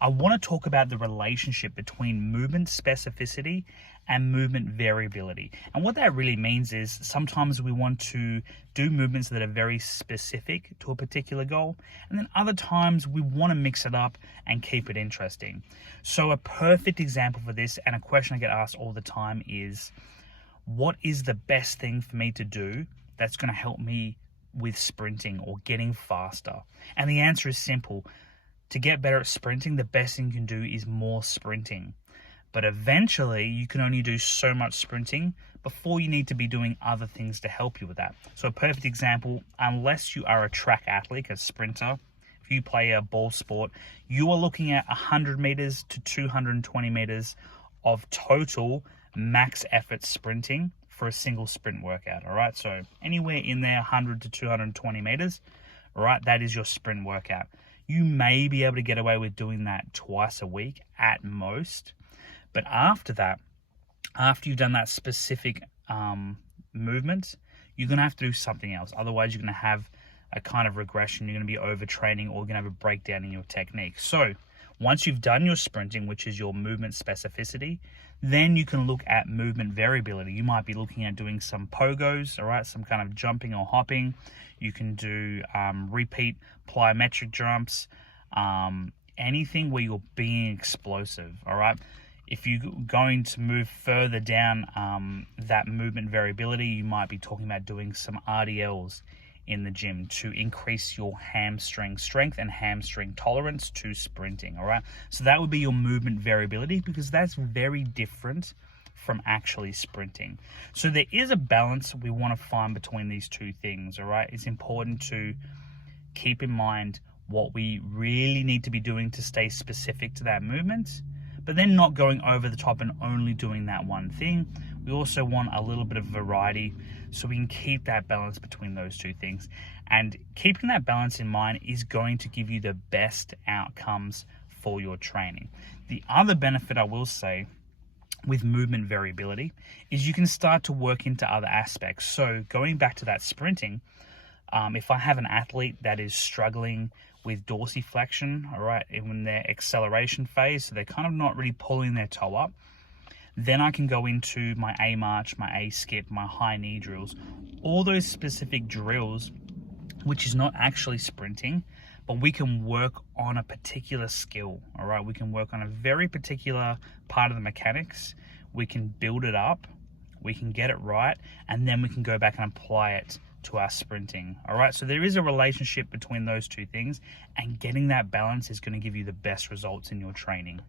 I want to talk about the relationship between movement specificity and movement variability. And what that really means is sometimes we want to do movements that are very specific to a particular goal, and then other times we want to mix it up and keep it interesting. So a perfect example for this, and a question I get asked all the time, is what is the best thing for me to do that's going to help me with sprinting or getting faster? And the answer is simple. To get better at sprinting, the best thing you can do is more sprinting. But eventually, you can only do so much sprinting before you need to be doing other things to help you with that. So a perfect example, unless you are a track athlete, a sprinter, if you play a ball sport, you are looking at 100 meters to 220 meters of total max effort sprinting for a single sprint workout, all right? So anywhere in there, 100 to 220 meters, all right, that is your sprint workout. You may be able to get away with doing that twice a week at most. But after that, after you've done that specific movement, you're going to have to do something else. Otherwise, you're going to have a kind of regression. You're going to be overtraining, or you're going to have a breakdown in your technique. So once you've done your sprinting, which is your movement specificity, then you can look at movement variability. You might be looking at doing some pogos, all right, some kind of jumping or hopping. You can do repeat plyometric jumps, anything where you're being explosive, all right? If you're going to move further down that movement variability, you might be talking about doing some RDLs in the gym to increase your hamstring strength and hamstring tolerance to sprinting, all right? So that would be your movement variability, because that's very different from actually sprinting. So there is a balance we want to find between these two things, all right? It's important to keep in mind what we really need to be doing to stay specific to that movement, but then not going over the top and only doing that one thing. We also want a little bit of variety so we can keep that balance between those two things. And keeping that balance in mind is going to give you the best outcomes for your training. The other benefit I will say with movement variability is you can start to work into other aspects. So going back to that sprinting, if I have an athlete that is struggling with dorsiflexion, all right, in their acceleration phase, so they're kind of not really pulling their toe up, then I can go into my A march, my A skip, my high knee drills, all those specific drills, which is not actually sprinting, but we can work on a particular skill, all right? We can work on a very particular part of the mechanics. We can build it up, we can get it right, and then we can go back and apply it to our sprinting, all right? So there is a relationship between those two things, and getting that balance is going to give you the best results in your training.